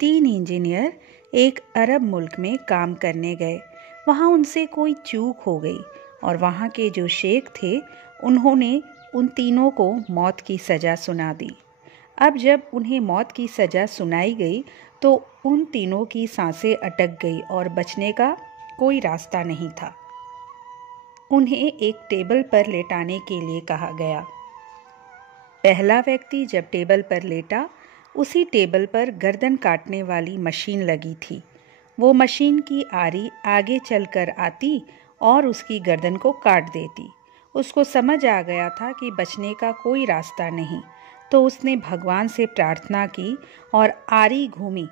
3 engineer एक अरब मुल्क में काम करने गए। वहाँ उनसे कोई चूक हो गई और वहाँ के जो शेख थे उन्होंने उन तीनों को मौत की सज़ा सुना दी। अब जब उन्हें मौत की सज़ा सुनाई गई तो उन तीनों की सांसें अटक गई और बचने का कोई रास्ता नहीं था। उन्हें एक टेबल पर लेटाने के लिए कहा गया। पहला व्यक्ति जब टेबल पर लेटा, उसी टेबल पर गर्दन काटने वाली मशीन लगी थी। वो मशीन की आरी आगे चलकर आती और उसकी गर्दन को काट देती। उसको समझ आ गया था कि बचने का कोई रास्ता नहीं, तो उसने भगवान से प्रार्थना की और आरी घूमी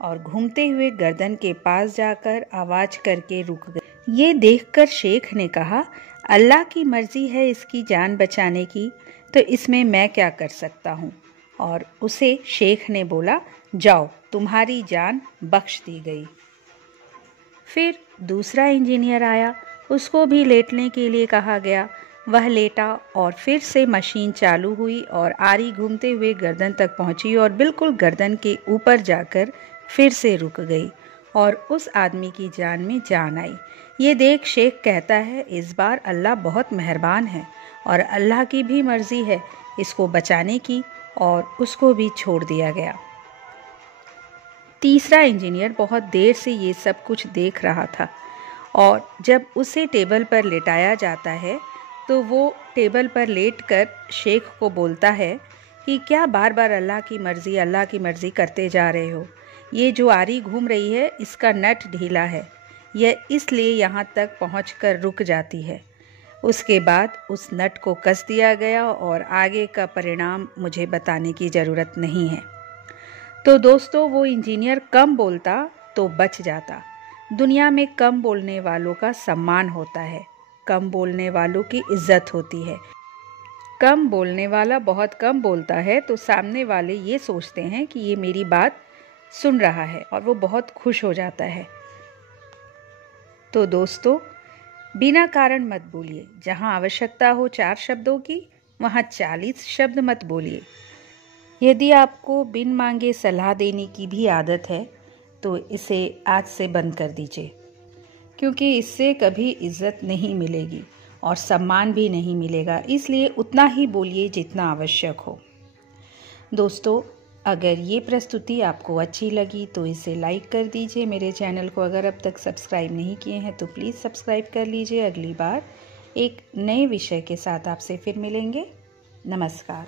और घूमते हुए गर्दन के पास जाकर आवाज़ करके रुक गई। ये देखकर शेख ने कहा, अल्लाह की मर्जी है इसकी जान बचाने की, तो इसमें मैं क्या कर सकता हूँ। और उसे शेख ने बोला, जाओ तुम्हारी जान बख्श दी गई। फिर दूसरा इंजीनियर आया, उसको भी लेटने के लिए कहा गया। वह लेटा और फिर से मशीन चालू हुई और आरी घूमते हुए गर्दन तक पहुंची और बिल्कुल गर्दन के ऊपर जाकर फिर से रुक गई और उस आदमी की जान में जान आई। ये देख शेख कहता है, इस बार अल्लाह बहुत मेहरबान है और अल्लाह की भी मर्जी है इसको बचाने की, और उसको भी छोड़ दिया गया। तीसरा इंजीनियर बहुत देर से ये सब कुछ देख रहा था और जब उसे टेबल पर लेटाया जाता है तो वो टेबल पर लेटकर शेख को बोलता है कि क्या बार बार अल्लाह की मर्ज़ी करते जा रहे हो। ये जो आरी घूम रही है इसका नट ढीला है, यह इसलिए यहाँ तक पहुँचकर रुक जाती है। उसके बाद उस नट को कस दिया गया और आगे का परिणाम मुझे बताने की ज़रूरत नहीं है। तो दोस्तों, वो इंजीनियर कम बोलता तो बच जाता। दुनिया में कम बोलने वालों का सम्मान होता है, कम बोलने वालों की इज्जत होती है। कम बोलने वाला बहुत कम बोलता है तो सामने वाले ये सोचते हैं कि ये मेरी बात सुन रहा है और वो बहुत खुश हो जाता है। तो दोस्तों, बिना कारण मत बोलिए। जहाँ आवश्यकता हो 4 शब्दों की, वहाँ 40 शब्द मत बोलिए। यदि आपको बिन मांगे सलाह देने की भी आदत है तो इसे आज से बंद कर दीजिए, क्योंकि इससे कभी इज्जत नहीं मिलेगी और सम्मान भी नहीं मिलेगा। इसलिए उतना ही बोलिए जितना आवश्यक हो। दोस्तों, अगर ये प्रस्तुति आपको अच्छी लगी तो इसे लाइक कर दीजिए। मेरे चैनल को अगर अब तक सब्सक्राइब नहीं किए हैं तो प्लीज़ सब्सक्राइब कर लीजिए। अगली बार एक नए विषय के साथ आपसे फिर मिलेंगे। नमस्कार।